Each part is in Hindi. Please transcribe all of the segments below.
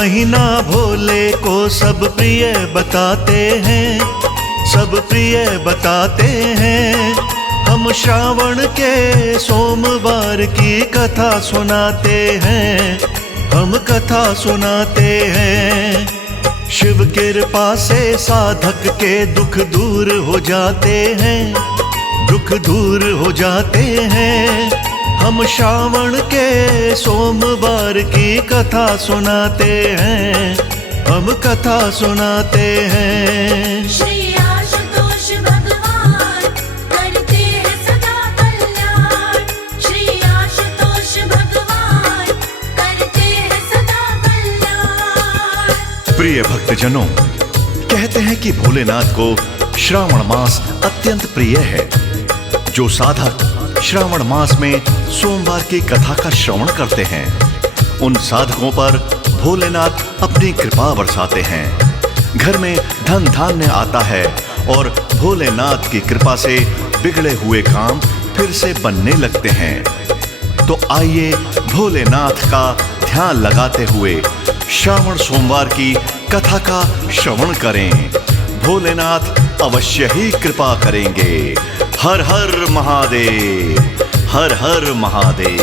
महीना भोले को सब प्रिय बताते हैं, सब प्रिय बताते हैं। हम श्रावण के सोमवार की कथा सुनाते हैं, हम कथा सुनाते हैं। शिव कृपा से साधक के दुख दूर हो जाते हैं, दुख दूर हो जाते हैं। हम श्रावण के सोमवार की कथा सुनाते हैं, हम कथा सुनाते हैं। श्री आशुतोष भगवान करते हैं सदा कल्याण, श्री आशुतोष भगवान करते हैं सदा कल्याण। प्रिय भक्तजनों, कहते हैं कि भोलेनाथ को श्रावण मास अत्यंत प्रिय है। जो साधक श्रावण मास में सोमवार की कथा का श्रवण करते हैं, उन साधकों पर भोलेनाथ अपनी कृपा बरसाते हैं। घर में धन धान्य आता है और भोलेनाथ की कृपा से बिगड़े हुए काम फिर से बनने लगते हैं। तो आइए भोलेनाथ का ध्यान लगाते हुए श्रावण सोमवार की कथा का श्रवण करें। भोलेनाथ अवश्य ही कृपा करेंगे। हर हर महादेव, हर हर महादेव।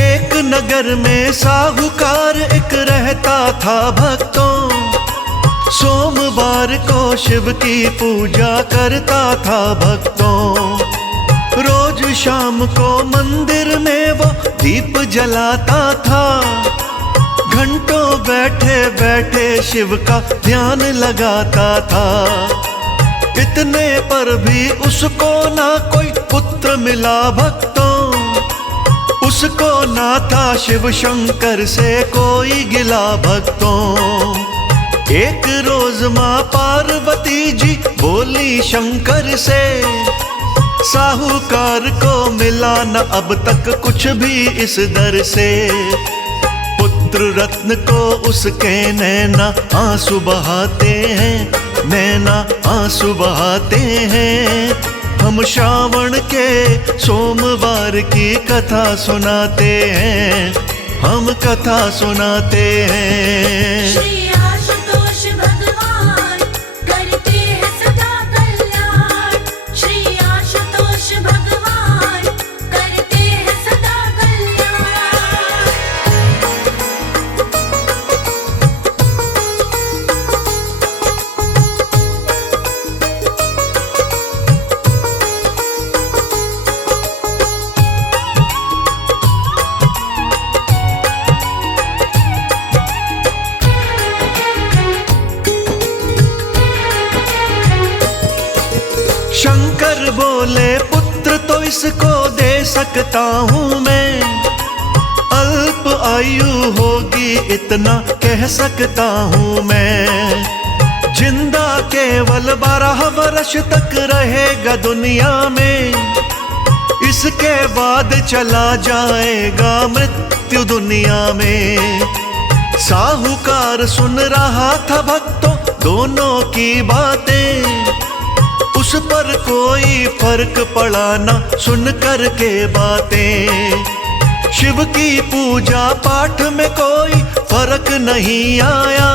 एक नगर में साहूकार एक रहता था भक्तों, सोमवार को शिव की पूजा करता था भक्तों। रोज शाम को मंदिर में वो दीप जलाता था, घंटों बैठे बैठे शिव का ध्यान लगाता था। इतने पर भी उसको ना कोई पुत्र मिला भक्तों, उसको ना था शिव शंकर से कोई गिला भक्तों। एक रोज माँ पार्वती जी बोली शंकर से, साहूकार को मिला न अब तक कुछ भी इस दर से। पुत्र रत्न को उसके नैना आंसू बहाते हैं, नैना आंसू बहाते हैं। हम श्रावण के सोमवार की कथा सुनाते हैं, हम कथा सुनाते हैं। श्री आशुतोष भगवान करते हैं सदा कल्याण, श्री आशुतोष भगवान करते हैं सदा कल्याण। शंकर बोले पुत्र तो इसको दे सकता हूँ मैं, अल्प आयु होगी इतना कह सकता हूँ मैं। जिंदा केवल 12 वर्ष तक रहेगा दुनिया में, इसके बाद चला जाएगा मृत्यु दुनिया में। साहूकार सुन रहा था भक्तों दोनों की बातें, उस पर कोई फर्क पड़ा ना सुन कर के बातें। शिव की पूजा पाठ में कोई फर्क नहीं आया,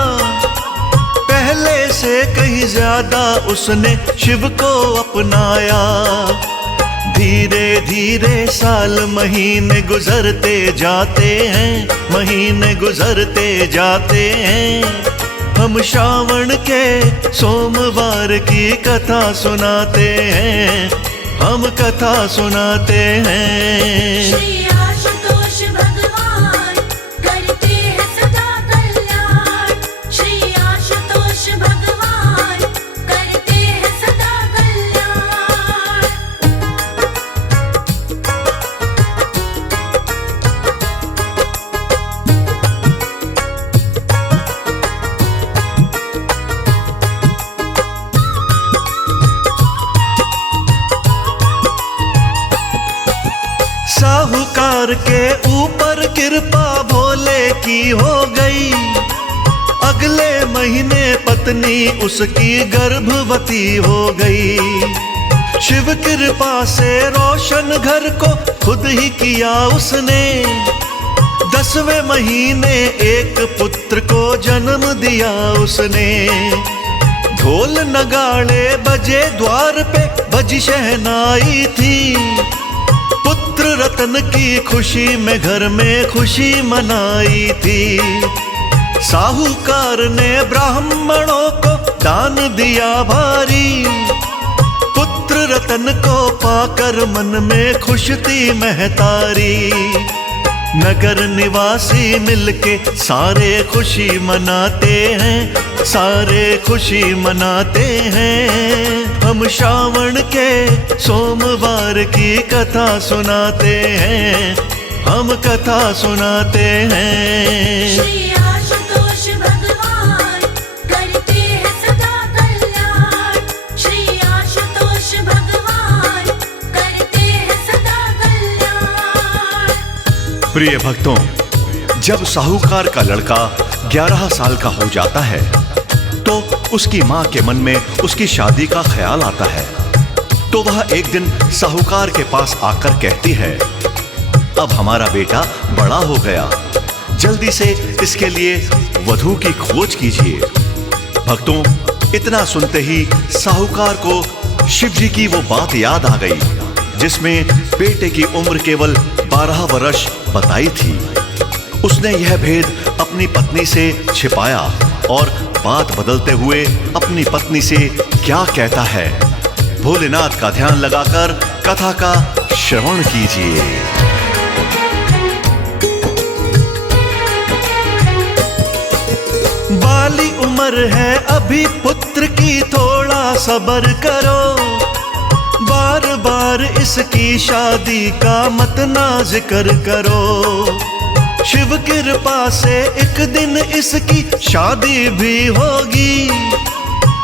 पहले से कहीं ज्यादा उसने शिव को अपनाया। धीरे धीरे साल महीने गुजरते जाते हैं, महीने गुजरते जाते हैं। हम श्रावण के सोमवार की कथा सुनाते हैं, हम कथा सुनाते हैं। श्री आशुतोष भगवान करते हैं सदा कल्याण, श्री आशुतोष भगवान करते हैं सदा कल्याण। साहूकार के ऊपर कृपा भोले की हो गई, अगले महीने पत्नी उसकी गर्भवती हो गई। शिव कृपा से रोशन घर को खुद ही किया उसने। 10वें महीने एक पुत्र को जन्म दिया उसने। ढोल नगाड़े बजे द्वार पे बजी शहनाई थी। पुत्र रतन की खुशी में घर में खुशी मनाई थी। साहूकार ने ब्राह्मणों को दान दिया भारी। पुत्र रतन को पाकर मन में खुश थी महतारी। नगर निवासी मिलके सारे खुशी मनाते हैं, सारे खुशी मनाते हैं। हम श्रावण के सोमवार की कथा सुनाते हैं, हम कथा सुनाते हैं। श्री आशुतोष भगवान करते हैं सदा कल्याण। श्री आशुतोष भगवान करते हैं सदा कल्याण। प्रिय भक्तों, जब साहूकार का लड़का 11 साल का हो जाता है तो उसकी माँ के मन में उसकी शादी का ख्याल आता है। तो वह एक दिन साहूकार के पास आकर कहती है, अब हमारा बेटा बड़ा हो गया, जल्दी से इसके लिए वधू की खोज कीजिए। भक्तों, इतना सुनते ही साहूकार को शिव जी की वो बात याद आ गई जिसमें बेटे की उम्र केवल 12 वर्ष बताई थी। उसने यह भेद अपनी पत्नी से छिपाया और बात बदलते हुए अपनी पत्नी से क्या कहता है, भोलेनाथ का ध्यान लगाकर कथा का श्रवण कीजिए। बाली उम्र है अभी पुत्र की, थोड़ा सब्र करो। बार बार इसकी शादी का मत ना जिक्र करो। शिव कृपा से एक दिन इसकी शादी भी होगी।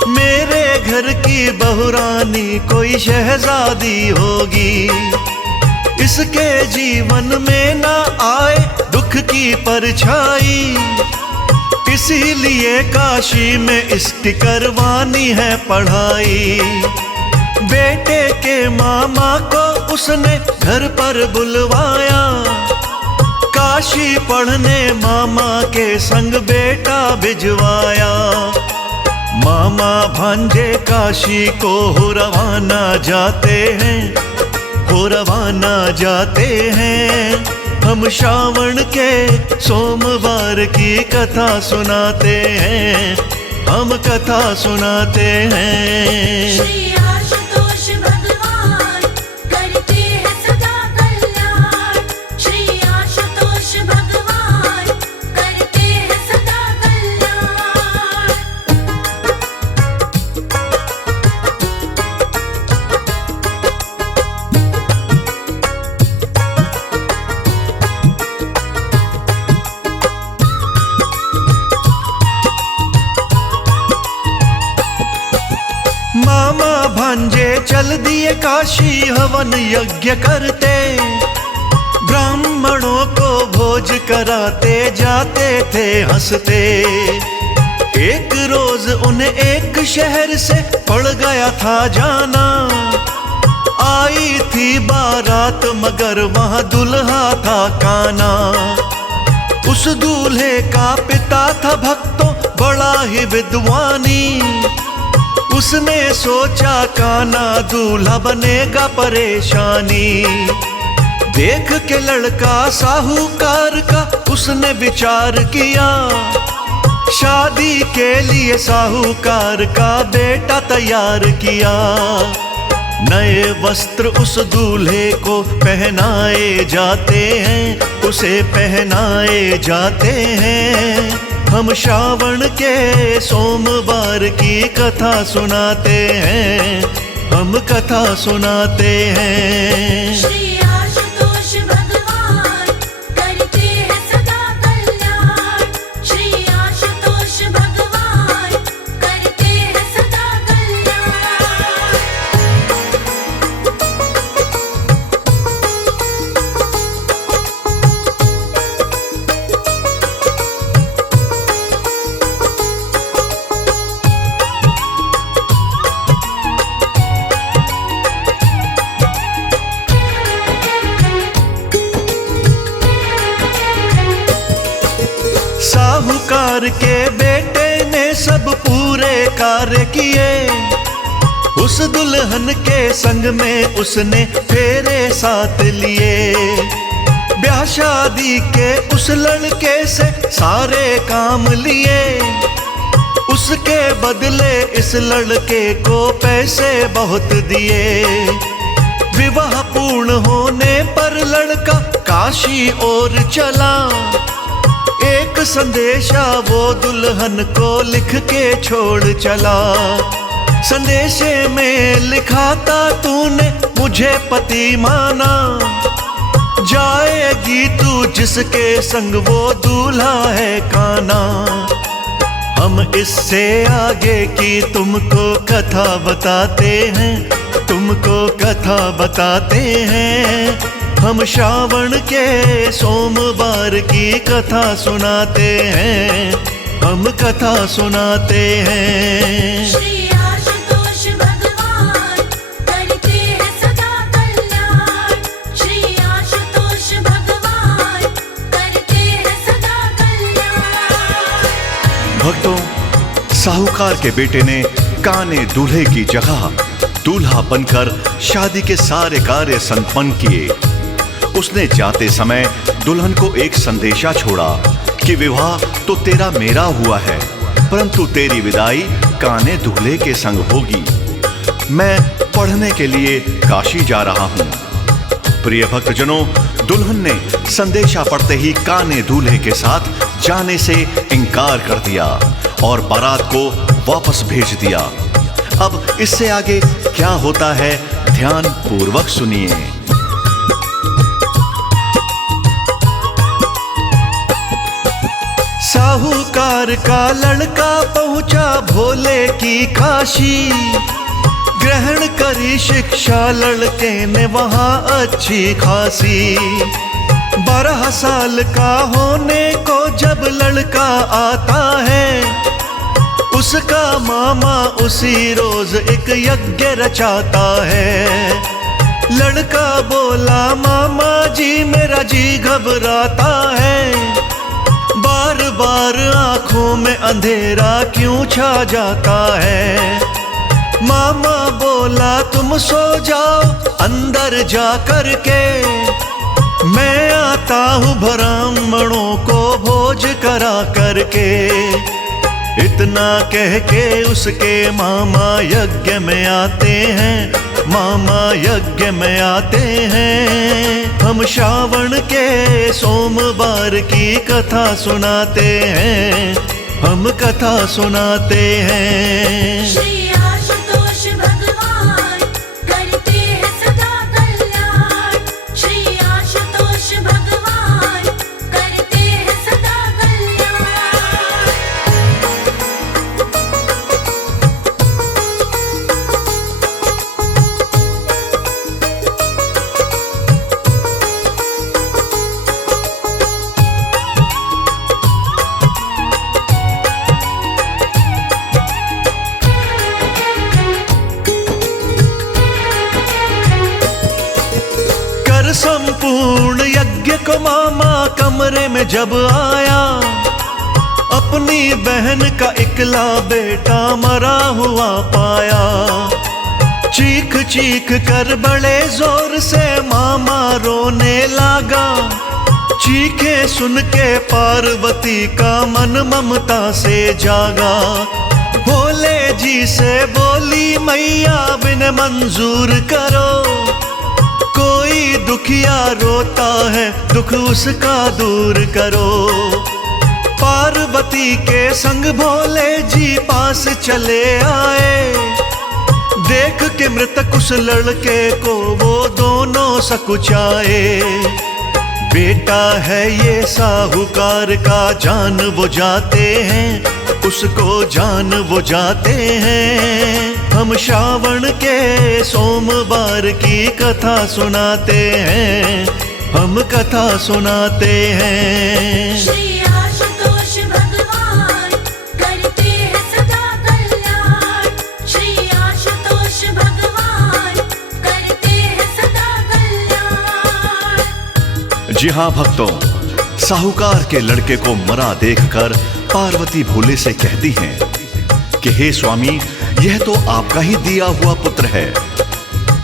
मेरे घर की बहुरानी कोई शहजादी होगी। इसके जीवन में ना आए दुख की परछाई। इसीलिए काशी में इसकी करवानी है पढ़ाई। बेटे के मामा को उसने घर पर बुलवाया। काशी पढ़ने मामा के संग बेटा भिजवाया। मामा भांजे काशी को हो रवाना जाते हैं, हो रवाना जाते हैं। हम श्रावण के सोमवार की कथा सुनाते हैं, हम कथा सुनाते हैं। श्री आशुतोष भगवान करते हैं सदा कल्याण। श्री आशुतोष भगवान करते हैं सदा कल्याण। मामा भांजे चल दिए काशी हवन यज्ञ करते। ब्राह्मणों को भोज कराते जाते थे हंसते। एक रोज उन्हें एक शहर से पड़ गया था जाना। आई थी बारात मगर वहां दुल्हा था काना। उस दूल्हे का पिता था भक्तों बड़ा ही विद्वानी। उसने सोचा काना दूल्हा बनेगा परेशानी। देख के लड़का साहूकार का उसने विचार किया। शादी के लिए साहूकार का बेटा तैयार किया। नए वस्त्र उस दूल्हे को पहनाए जाते हैं, उसे पहनाए जाते हैं। हम श्रावण के सोमवार की कथा सुनाते हैं, हम कथा सुनाते हैं। श्री आशुतोष भगवान करते हैं सदा कल्याण। श्री आशुतोष भगवान करते हैं सदा कल्याण। साहूकार के बेटे ने सब पूरे कार्य किए। उस दुल्हन के संग में उसने फेरे साथ लिए। ब्याह शादी के उस लड़के से सारे काम लिए। उसके बदले इस लड़के को पैसे बहुत दिए। विवाह पूर्ण होने पर लड़का काशी ओर चला। एक संदेशा वो दुल्हन को लिख के छोड़ चला। संदेशे में लिखा था, तूने मुझे पति माना, जाएगी तू जिसके संग वो दूल्हा है काना। हम इससे आगे की तुमको कथा बताते हैं, तुमको कथा बताते हैं। हम श्रावण के सोमवार की कथा सुनाते हैं, हम कथा सुनाते हैं। श्री आशुतोष भगवान करते हैं सदा कल्याण। श्री आशुतोष भगवान करते हैं सदा कल्याण। भक्तों, साहूकार के बेटे ने काने दूल्हे की जगह दूल्हा बनकर शादी के सारे कार्य संपन्न किए। उसने जाते समय दुल्हन को एक संदेशा छोड़ा कि विवाह तो तेरा मेरा हुआ है, परंतु तेरी विदाई काने दूल्हे के संग होगी। मैं पढ़ने के लिए काशी जा रहा हूं। प्रिय भक्तजनों, दुल्हन ने संदेशा पढ़ते ही काने दूल्हे के साथ जाने से इनकार कर दिया और बारात को वापस भेज दिया। अब इससे आगे क्या होता है, ध्यान पूर्वक सुनिए। साहूकार का लड़का पहुंचा भोले की काशी। ग्रहण करी शिक्षा लड़के ने वहां अच्छी खासी। 12 साल का होने को जब लड़का आता है, उसका मामा उसी रोज एक यज्ञ रचाता है। लड़का बोला, मामा जी मेरा जी घबराता है, बार बार आंखों में अंधेरा क्यों छा जाता है। मामा बोला, तुम सो जाओ अंदर जा कर के, मैं आता हूँ ब्राह्मणों को भोज करा करके। इतना कह के उसके मामा यज्ञ में आते हैं, मामा यज्ञ में आते हैं। हम श्रावण के सोमवार की कथा सुनाते हैं, हम कथा सुनाते हैं। श्री आशुतोष भगवान करते हैं सदा कल्याण। श्री आशुतोष भगवान करते हैं सदा कल्याण। संपूर्ण यज्ञ को मामा कमरे में जब आया, अपनी बहन का इकला बेटा मरा हुआ पाया। चीख चीख कर बड़े जोर से मामा रोने लगा। चीखे सुन के पार्वती का मन ममता से जागा। भोले जी से बोली, मैया बिन मंजूर करो, कोई दुखिया रोता है दुख उसका दूर करो। पार्वती के संग भोले जी पास चले आए। देख के मृतक उस लड़के को वो दोनों सकुचाए। बेटा है ये साहूकार का, जान वो जाते हैं, उसको जान वो जाते हैं। हम श्रावण के सोमवार की कथा सुनाते हैं, हम कथा सुनाते हैं। श्री आशुतोष भगवान करते हैं सदा कल्याण। श्री आशुतोष भगवान करते हैं सदा कल्याण। जी हाँ भक्तों, साहूकार के लड़के को मरा देखकर पार्वती भोले से कहती हैं कि हे स्वामी, यह तो आपका ही दिया हुआ पुत्र है,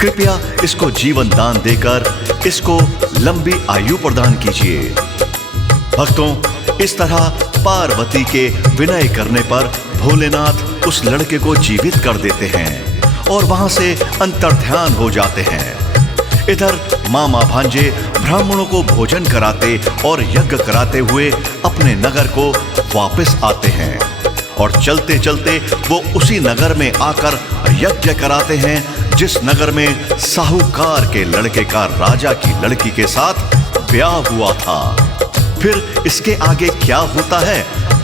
कृपया इसको जीवन दान देकर इसको लंबी आयु प्रदान कीजिए। भक्तों, इस तरह पार्वती के विनय करने पर भोलेनाथ उस लड़के को जीवित कर देते हैं और वहां से अंतर्ध्यान हो जाते हैं। इधर मामा भांजे ब्राह्मणों को भोजन कराते और यज्ञ कराते हुए अपने नगर को वापस आते हैं और चलते चलते वो उसी नगर में आकर यज्ञ कराते हैं जिस नगर में साहूकार के लड़के का राजा की लड़की के साथ ब्याह हुआ था। फिर इसके आगे क्या होता है,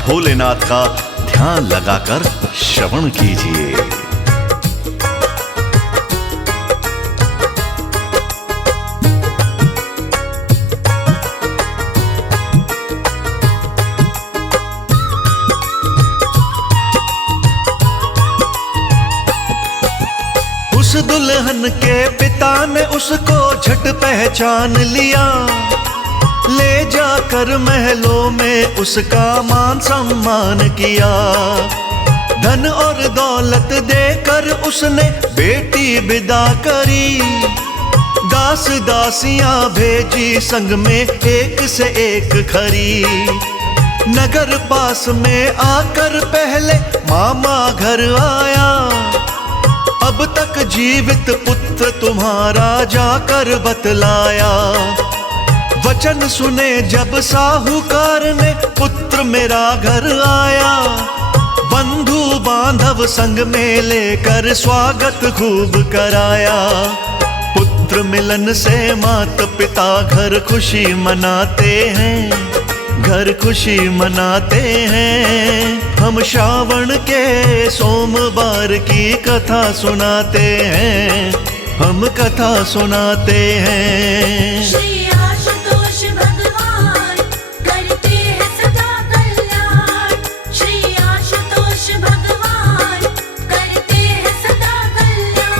भोलेनाथ का ध्यान लगाकर श्रवण कीजिए। उस दुल्हन के पिता ने उसको झट पहचान लिया, ले जाकर महलों में उसका मान सम्मान किया। धन और दौलत देकर उसने बेटी विदा करी, दास दासियां भेजी संग में एक से एक खरी। नगर पास में आकर पहले मामा घर आया, अब तक जीवित पुत्र तुम्हारा जाकर बतलाया। वचन सुने जब साहूकार ने पुत्र मेरा घर आया, बंधु बांधव संग में लेकर स्वागत खूब कराया। पुत्र मिलन से माता पिता घर खुशी मनाते हैं, घर खुशी मनाते हैं। हम श्रावण के सोमवार की कथा सुनाते हैं, हम कथा सुनाते हैं। श्री आशुतोष भगवान करते हैं सदा कल्याण। श्री आशुतोष भगवान करते हैं सदा कल्याण।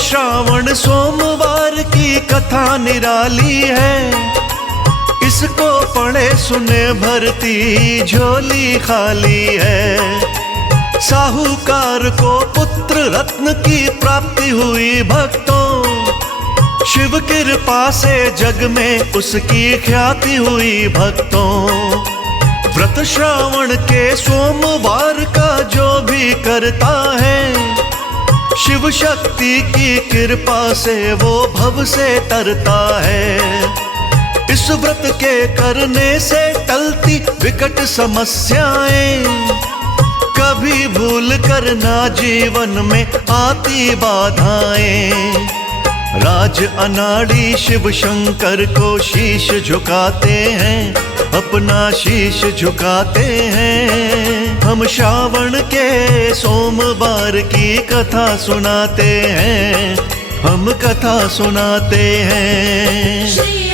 श्रावण सोमवार की कथा निराली है, इसको पढ़े सुने भरती झोली खाली है। साहूकार को पुत्र रत्न की प्राप्ति हुई भक्तों, शिव कृपा से जग में उसकी ख्याति हुई भक्तों। व्रत श्रावण के सोमवार का जो भी करता है, शिव शक्ति की कृपा से वो भव से तरता है। इस व्रत के करने से टलती विकट समस्याएं, कभी भूल कर ना जीवन में आती बाधाएं। राज अनाड़ी शिव शंकर को शीश झुकाते हैं, अपना शीश झुकाते हैं। हम श्रावण के सोमवार की कथा सुनाते हैं, हम कथा सुनाते हैं। श्री